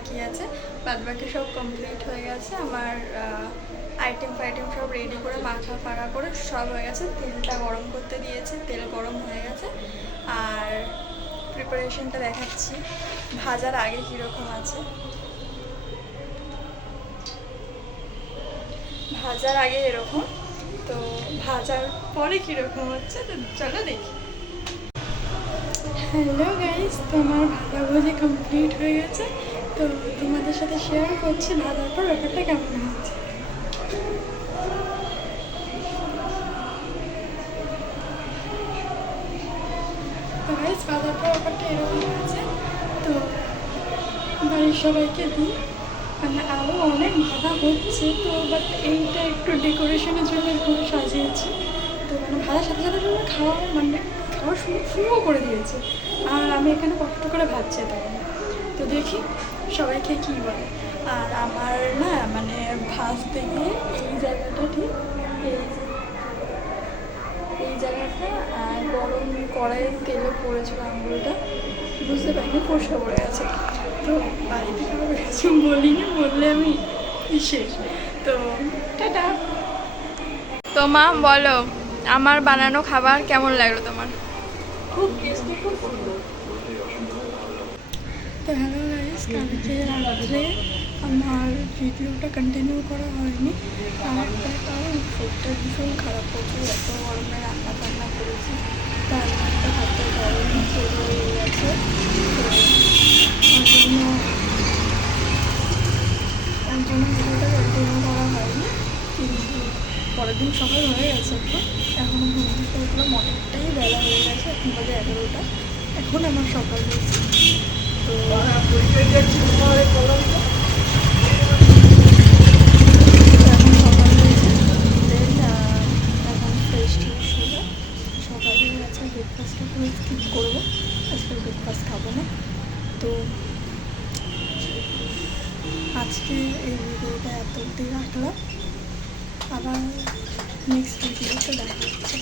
বাকি আছে, বাদ বাকি সব কমপ্লিট হয়ে গেছে। আমার আইটেম ফাইটেম সব রেডি করে মাখা ফাঁকা করে সব হয়ে গেছে। তেলটা গরম করতে দিয়েছে, তেল গরম হয়ে গেছে। আর প্রিপারেশনটা দেখাচ্ছি ভাজার আগে কীরকম আছে। ভাজার আগে এরকম, তো ভাজার পরে কীরকম হচ্ছে তো চলো দেখি। হ্যালো গাইস, তো আমার ভাজাভুজি কমপ্লিট হয়ে গেছে। তো তোমাদের সাথে শেয়ার করছি ভাজার পর ব্যাপারটা কেমন হচ্ছে। তো গাইস, ভাজার পর ব্যাপারটা এরকম হয়েছে। তো বাড়ির সবাইকে দিই, মানে আরও অনেক ভাজা হচ্ছে। তো বাট এইটা একটু ডেকোরেশনের জন্য এরকম সাজিয়েছি। তো মানে ভাজার সাথে সাথে খাওয়া শুরুও করে দিয়েছে, আর আমি এখানে কষ্ট করে ভাজছি তখন। তো দেখি সবাইকে কী বলে। আর আমার না মানে ভাজতে গিয়ে এই জায়গাটা ঠিক এই জায়গাটা গরম কড়াইয়ের তেলে পড়েছিল, আঙুলটা বুঝতে পারিনি, ফসকা পড়ে গেছে। তো বাড়ি থেকে আবার কিছু বলিনি, বললে আমি শেষ। তো টাটা। তো মা বলো, আমার বানানো খাবার কেমন লাগলো তোমার? খুব টেস্টি, খুব সুন্দর। তো হ্যালো গাইস, কালকে রাত্রে আমার ভিডিওটা কন্টিনিউ করা হয়নি। আর একটা কারণ, পেটটা ভীষণ খারাপ করছে, এত গরমে রান্না বান্না করেছি, তার একটা হাতে গরম চলে হয়ে গেছে। তো ওই জন্য ভিডিওটা কন্টিনিউ করা হয়নি। কিন্তু পরের দিন সকাল হয়ে গেছে, এখনও ঘুম থেকে উঠলাম, অনেকটাই বেলা হয়ে গেছে, এখন বাজে 11টা। এখন আমার সকাল হয়েছে। তো এখন সকাল হয়েছে, দেন এখন ফ্রেশ ট্রেশ হলো। সকালে আছে ব্রেকফাস্টটা পুরো স্কিপ করবো, আজকে ব্রেকফাস্ট খাবো না। তো আজকে এই ভিডিওটা এত অবধি রাখলাম, আবার নেক্সট ভিডিওতে দেখা হচ্ছে।